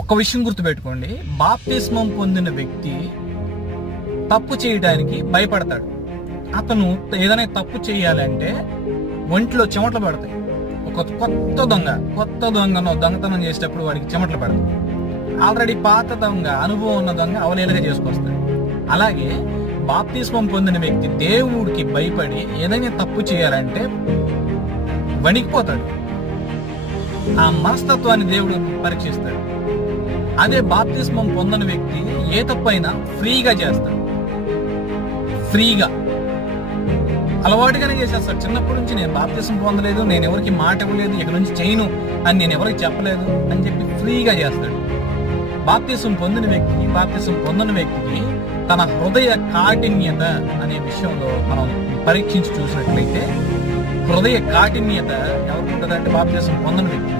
ఒక్క విషయం గుర్తుపెట్టుకోండి, బాప్తిస్మం పొందిన వ్యక్తి తప్పు చేయడానికి భయపడతాడు. అతను ఏదైనా తప్పు చేయాలంటే ఒంట్లో చెమటలు పడతాయి. ఒక కొత్త దొంగను దొంగతనం చేసేటప్పుడు వాడికి చెమటలు పడతాయి. ఆల్రెడీ పాత దొంగ, అనుభవం ఉన్న దొంగ అవలేలుగా చేసుకొస్తాడు. అలాగే బాప్తిస్మం పొందిన వ్యక్తి దేవుడికి భయపడి ఏదైనా తప్పు చేయాలంటే వణికిపోతాడు. ఆ మనస్తత్వాన్ని దేవుడు పరీక్షిస్తాడు. అదే బాప్తిస్మం పొందని వ్యక్తి ఏ తప్పైనా ఫ్రీగా చేస్తాడు. ఫ్రీగా అలవాటుగానే చేసేస్తాడు. చిన్నప్పటి నుంచి నేను బాప్తిస్మం పొందలేదు, నేను ఎవరికి మాట ఇవ్వలేదు, ఇక నుంచి చేయను అని నేను ఎవరికి చెప్పలేదు అని చెప్పి ఫ్రీగా చేస్తాడు. బాప్తిస్మం పొందిన వ్యక్తికి తన హృదయ కాఠిన్యత అనే విషయంలో మనం పరీక్షించి చూసినట్లయితే, హృదయ కాఠిన్యత ఎవరికి ఉంటుందంటే బాప్తిస్మం పొందని వ్యక్తి